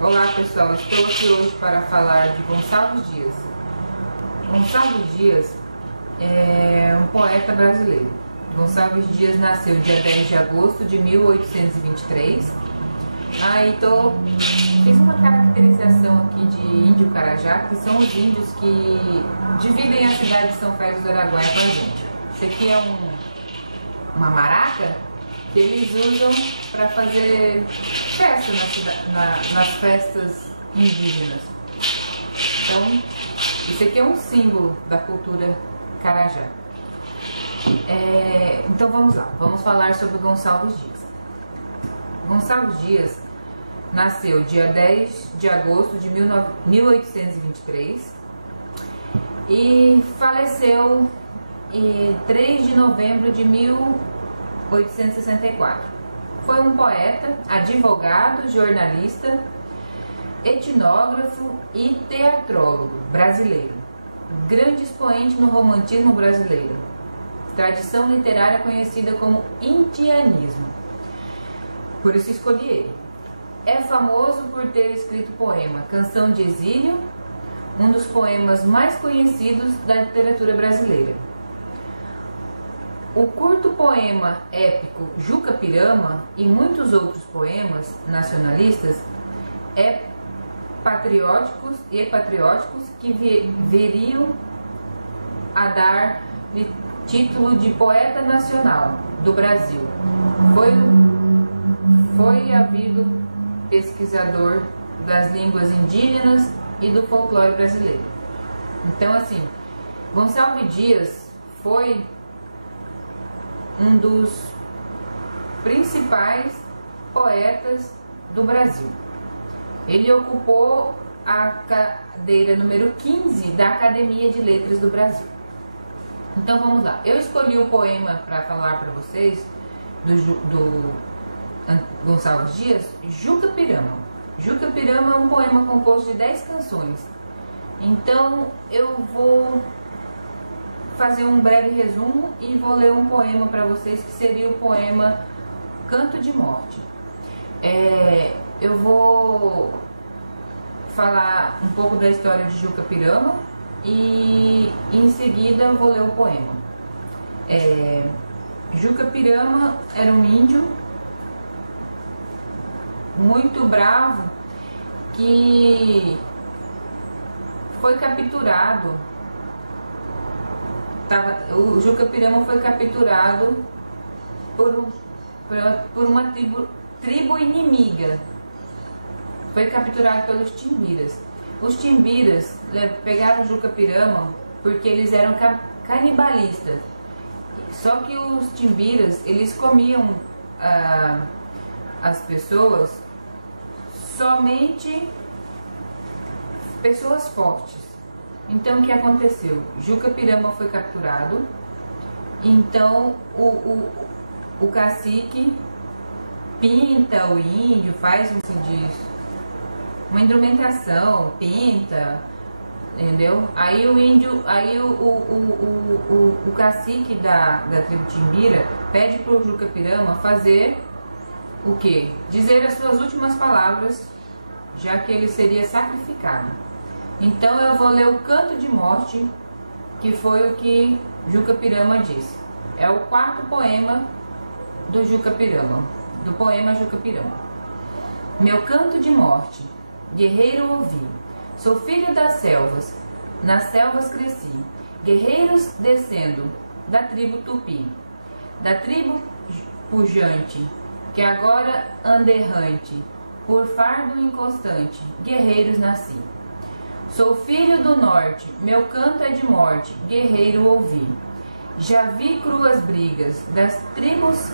Olá pessoal, estou aqui hoje para falar de Gonçalves Dias. Gonçalves Dias é um poeta brasileiro. Gonçalves Dias nasceu dia 10 de agosto de 1823. Fiz uma caracterização aqui de índio Carajá, que são os índios que dividem a cidade de São Félix do Araguaia com a gente. Isso aqui é uma maraca que eles usam para fazer festa nas festas indígenas. Então, isso aqui é um símbolo da cultura Carajá. Então vamos lá, vamos falar sobre Gonçalves Dias. Gonçalves Dias nasceu dia 10 de agosto de 1823 e faleceu em 3 de novembro de 1864. Foi um poeta, advogado, jornalista, etnógrafo e teatrólogo brasileiro. Grande expoente no romantismo brasileiro, tradição literária conhecida como indianismo. Por isso escolhi ele. É famoso por ter escrito o poema Canção de Exílio, um dos poemas mais conhecidos da literatura brasileira. O curto poema épico Juca Pirama e muitos outros poemas nacionalistas patrióticos que veriam a dar-lhe título de poeta nacional do Brasil. Foi havido pesquisador das línguas indígenas e do folclore brasileiro. Então, assim, Gonçalves Dias foi um dos principais poetas do Brasil. Ele ocupou a cadeira número 15 da Academia de Letras do Brasil. Então vamos lá. Eu escolhi o poema para falar para vocês do Gonçalves Dias, Juca Pirama. Juca Pirama é um poema composto de 10 canções. Então eu vou fazer um breve resumo e vou ler um poema para vocês, que seria o poema Canto de Morte. Eu vou falar um pouco da história de Juca Pirama e em seguida eu vou ler o poema. Juca Pirama era um índio muito bravo que foi capturado. O Juca Pirama foi capturado por uma tribo inimiga. Foi capturado pelos Timbiras. Os Timbiras pegaram o Juca Pirama porque eles eram canibalistas. Só que os Timbiras, eles comiam as pessoas, somente pessoas fortes. Então o que aconteceu? Juca Pirama foi capturado. Então o cacique pinta o índio, faz uma instrumentação, pinta, entendeu? Aí o cacique da tribo Timbira pede para o Juca Pirama fazer o quê? Dizer as suas últimas palavras, já que ele seria sacrificado. Então eu vou ler o Canto de Morte, que foi o que Juca Pirama disse. É o quarto poema do Juca Pirama, do poema Juca Pirama. Meu canto de morte, guerreiro ouvi, sou filho das selvas, nas selvas cresci, guerreiros descendo da tribo Tupi, da tribo pujante, que agora anda errante, por fardo inconstante, guerreiros nasci. Sou filho do norte, meu canto é de morte, guerreiro ouvi. Já vi cruas brigas das tribos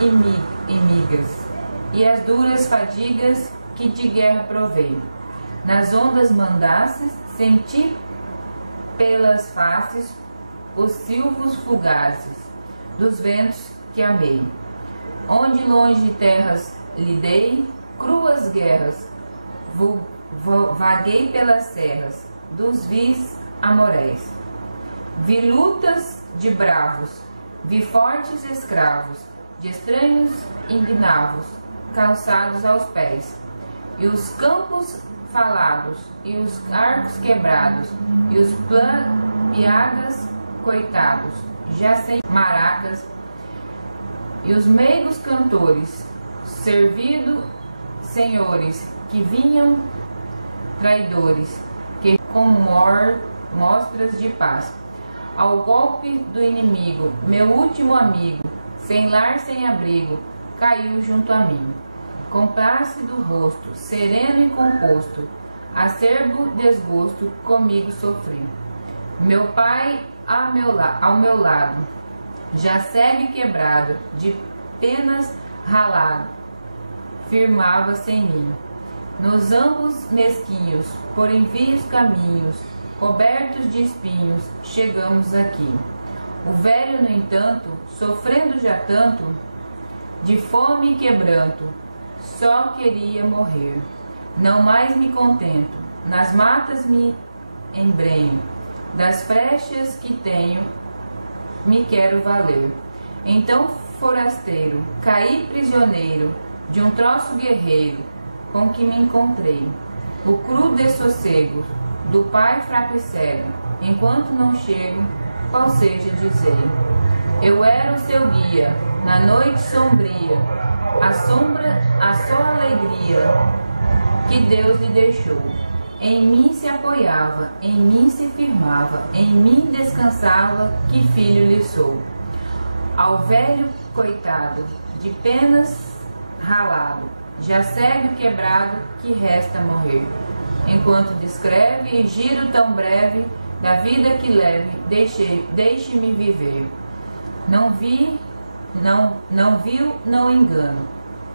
inimigas e as duras fadigas que de guerra provei. Nas ondas mandaces, senti pelas faces os silvos fugazes dos ventos que amei. Onde longe terras lhe dei, cruas guerras, vaguei pelas serras dos vis amoréis. Vi lutas de bravos, vi fortes escravos, de estranhos ignavos, calçados aos pés. e os campos falados, e os arcos quebrados, e os piagas coitados, já sem maracas, e os meigos cantores, servido senhores, que vinham traidores, que com mostras de paz, ao golpe do inimigo, meu último amigo, sem lar, sem abrigo, caiu junto a mim. Com plácido rosto, sereno e composto, acerbo desgosto, comigo sofri. Meu pai ao meu lado, já segue quebrado, de penas ralado, firmava-se em mim. Nos ambos mesquinhos, por envios caminhos, cobertos de espinhos, chegamos aqui. O velho, no entanto, sofrendo já tanto, de fome e quebranto, só queria morrer. Não mais me contento, nas matas me embrenho, das flechas que tenho me quero valer. Então, forasteiro, caí prisioneiro de um troço guerreiro com que me encontrei. O cru dessossego do pai fraco e cego, enquanto não chego, qual seja dizer. Eu era o seu guia, na noite sombria, a sombra, a só alegria que Deus lhe deixou. Em mim se apoiava, em mim se firmava, em mim descansava, que filho lhe sou. Ao velho coitado, de penas ralado, já cego e quebrado, que resta morrer. Enquanto descreve e giro tão breve, da vida que leve, deixe-me viver. Não viu, não engano,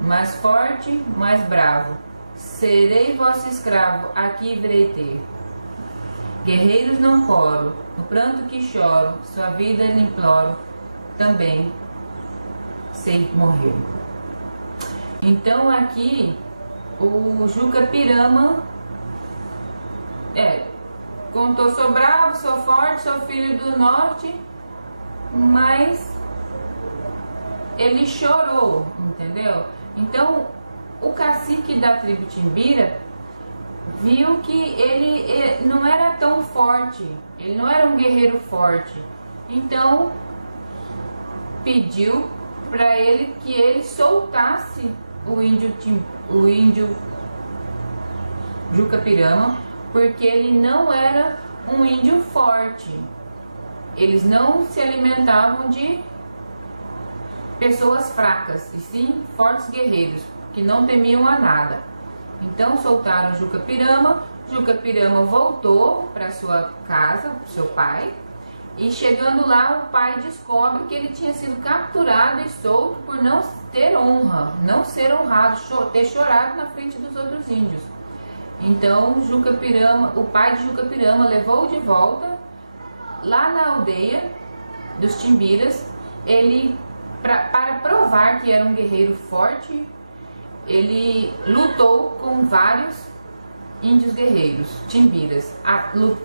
mais forte, mais bravo, serei vosso escravo, aqui virei ter. Guerreiros não coro, no pranto que choro, sua vida lhe imploro, também sei morrer. Então aqui o Juca Pirama contou: sou bravo, sou forte, sou filho do norte, mas ele chorou, entendeu? Então o cacique da tribo Timbira viu que ele não era tão forte, ele não era um guerreiro forte, então pediu para ele que ele soltasse o índio Juca Pirama, porque ele não era um índio forte. Eles não se alimentavam de pessoas fracas, e sim fortes guerreiros, que não temiam a nada. Então soltaram Juca Pirama. Juca Pirama voltou para sua casa, pro seu pai, e chegando lá o pai descobre que ele tinha sido capturado e solto por não ter honra, não ser honrado, ter chorado na frente dos outros índios. Então Juca Pirama, o pai de Juca Pirama, levou de volta lá na aldeia dos Timbiras. Ele, para provar que era um guerreiro forte, ele lutou com vários índios guerreiros Timbiras,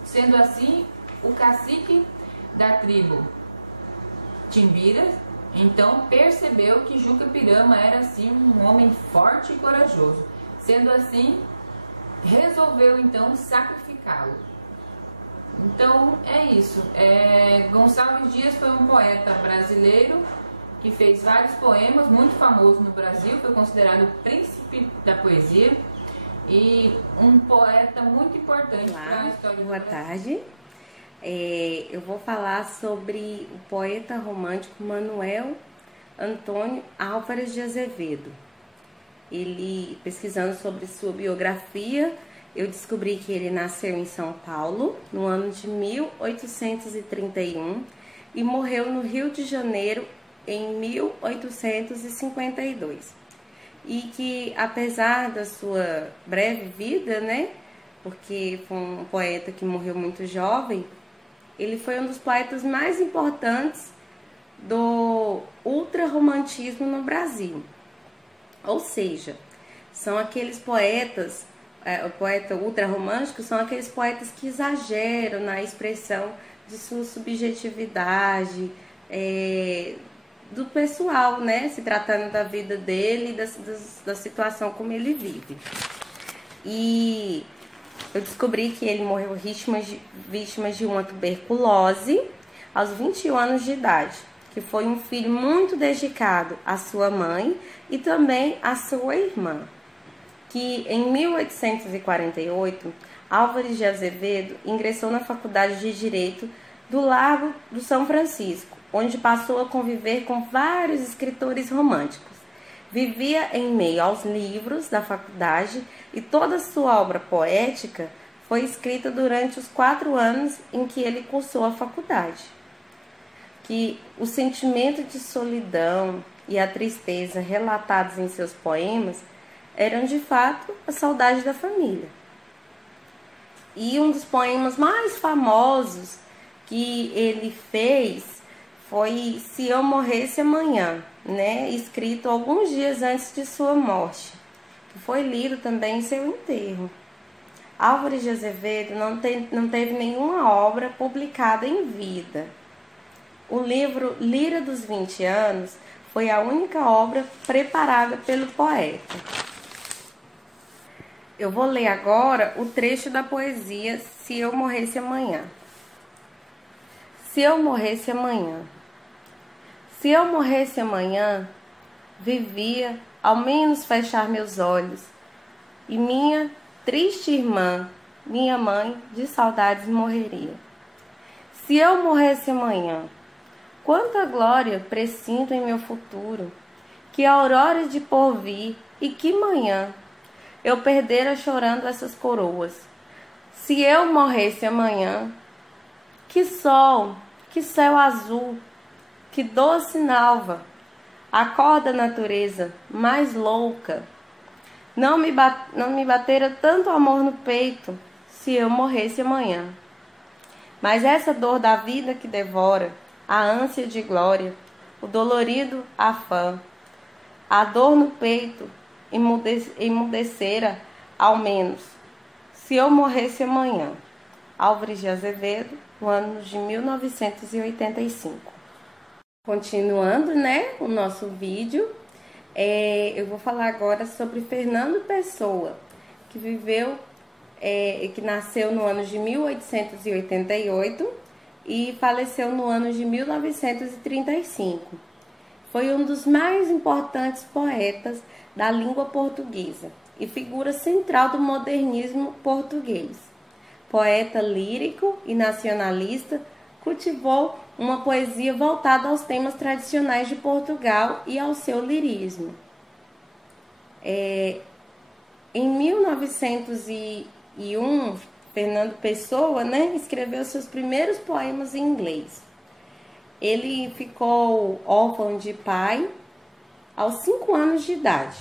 sendo assim o cacique da tribo Timbira então percebeu que Juca Pirama era assim um homem forte e corajoso. Sendo assim, resolveu então sacrificá-lo. Então é isso. Gonçalves Dias foi um poeta brasileiro que fez vários poemas, muito famoso no Brasil, foi considerado o príncipe da poesia e um poeta muito importante para a história. Boa tarde. Eu vou falar sobre o poeta romântico Manuel Antônio Álvares de Azevedo. Ele, pesquisando sobre sua biografia, eu descobri que ele nasceu em São Paulo no ano de 1831 e morreu no Rio de Janeiro em 1852. E que, apesar da sua breve vida, porque foi um poeta que morreu muito jovem, ele foi um dos poetas mais importantes do ultrarromantismo no Brasil. Ou seja, são aqueles poetas, o poeta ultrarromântico são aqueles poetas que exageram na expressão de sua subjetividade, do pessoal, se tratando da vida dele e da situação como ele vive. e eu descobri que ele morreu vítima de uma tuberculose aos 21 anos de idade, que foi um filho muito dedicado à sua mãe e também à sua irmã, que em 1848, Álvares de Azevedo ingressou na Faculdade de Direito do Largo do São Francisco, onde passou a conviver com vários escritores românticos. Vivia em meio aos livros da faculdade e toda sua obra poética foi escrita durante os 4 anos em que ele cursou a faculdade. Que o sentimento de solidão e a tristeza relatados em seus poemas eram de fato a saudade da família. E um dos poemas mais famosos que ele fez foi Se Eu Morresse Amanhã, né? Escrito alguns dias antes de sua morte, que foi lido também em seu enterro. Álvares de Azevedo não teve nenhuma obra publicada em vida. O livro Lira dos 20 Anos foi a única obra preparada pelo poeta. Eu vou ler agora o trecho da poesia Se Eu Morresse Amanhã. Se eu morresse amanhã. Se eu morresse amanhã, vivia ao menos fechar meus olhos, e minha triste irmã, minha mãe, de saudades morreria. Se eu morresse amanhã, quanta glória presinto em meu futuro, que aurora de porvir e que manhã eu perdera chorando essas coroas. Se eu morresse amanhã, que sol, que céu azul, que doce nalva, acorda a natureza mais louca. Não me batera tanto amor no peito, se eu morresse amanhã. Mas essa dor da vida que devora, a ânsia de glória, o dolorido afã, a dor no peito emudecera ao menos, se eu morresse amanhã. Álvares de Azevedo, no ano de 1985. Continuando, né, o nosso vídeo, eu vou falar agora sobre Fernando Pessoa, que que nasceu no ano de 1888 e faleceu no ano de 1935. Foi um dos mais importantes poetas da língua portuguesa e figura central do modernismo português. Poeta lírico e nacionalista, cultivou uma poesia voltada aos temas tradicionais de Portugal e ao seu lirismo. Em 1901, Fernando Pessoa, né, escreveu seus primeiros poemas em inglês. Ele ficou órfão de pai aos 5 anos de idade.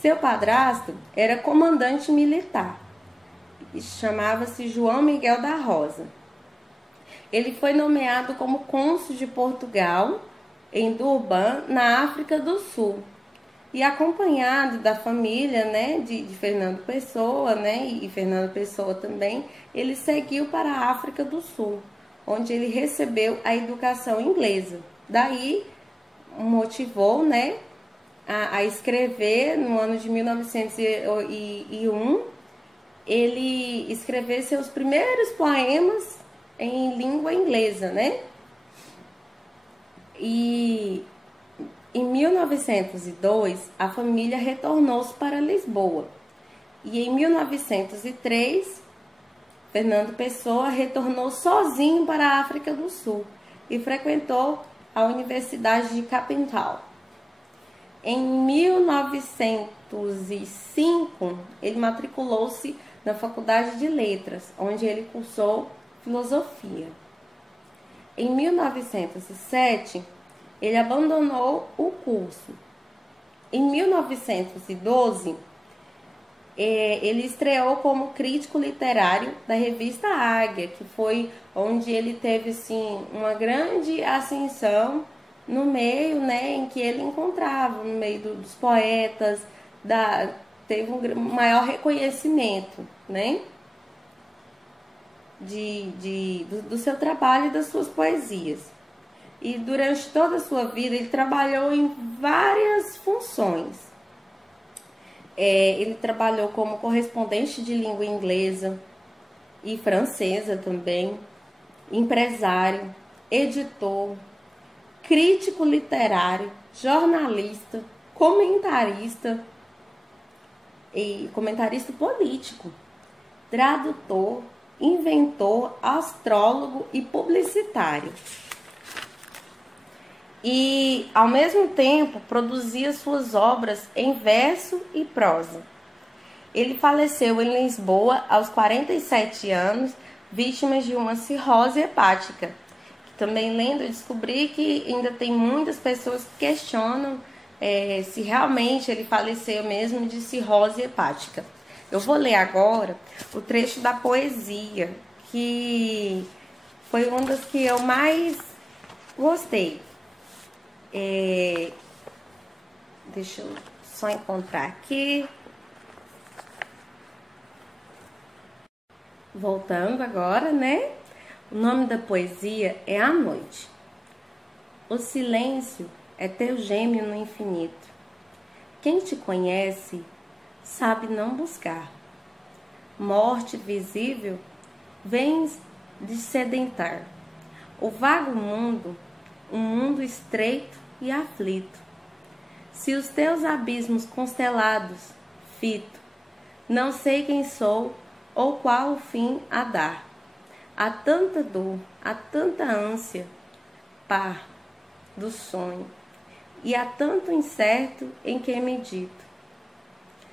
Seu padrasto era comandante militar e chamava-se João Miguel da Rosa. Ele foi nomeado como cônsul de Portugal em Durban, na África do Sul, e acompanhado da família, né, de Fernando Pessoa, né, e Fernando Pessoa também, ele seguiu para a África do Sul, onde ele recebeu a educação inglesa. Daí motivou, né, a escrever no ano de 1901, ele escreveu seus primeiros poemas em língua inglesa, né? E em 1902, a família retornou-se para Lisboa. E em 1903, Fernando Pessoa retornou sozinho para a África do Sul e frequentou a Universidade de Cape Town. Em 1905, ele matriculou-se na Faculdade de Letras, onde ele cursou filosofia. Em 1907, ele abandonou o curso. Em 1912, ele estreou como crítico literário da revista Águia, que foi onde ele teve assim, uma grande ascensão no meio, né, em que ele encontrava, no meio dos poetas, teve um maior reconhecimento, né, do seu trabalho e das suas poesias. E durante toda a sua vida ele trabalhou em várias funções. Ele trabalhou como correspondente de língua inglesa e francesa também, empresário, editor, crítico literário, jornalista, comentarista e comentarista político, tradutor, inventor, astrólogo e publicitário. E, ao mesmo tempo, produzia suas obras em verso e prosa. Ele faleceu em Lisboa aos 47 anos, vítima de uma cirrose hepática. Também lendo, eu descobri que ainda tem muitas pessoas que questionam se realmente ele faleceu mesmo de cirrose hepática. Eu vou ler agora o trecho da poesia, que foi uma das que eu mais gostei. Deixa eu só encontrar aqui. Voltando agora, né? O nome da poesia é A Noite. O silêncio é teu gêmeo no infinito. Quem te conhece sabe não buscar. Morte visível vens de sedentar. O vago mundo, um mundo estreito e aflito. Se os teus abismos constelados fito, não sei quem sou ou qual o fim a dar. Há tanta dor, há tanta ânsia, par do sonho, e há tanto incerto em que medito,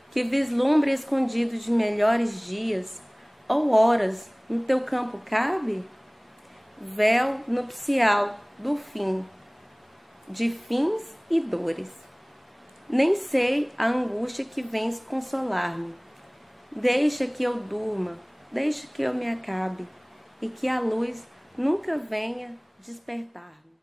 que vislumbre escondido de melhores dias ou horas no teu campo cabe? Véu nupcial do fim, de fins e dores. Nem sei a angústia que vens consolar-me. Deixa que eu durma, deixa que eu me acabe, e que a luz nunca venha despertar-me.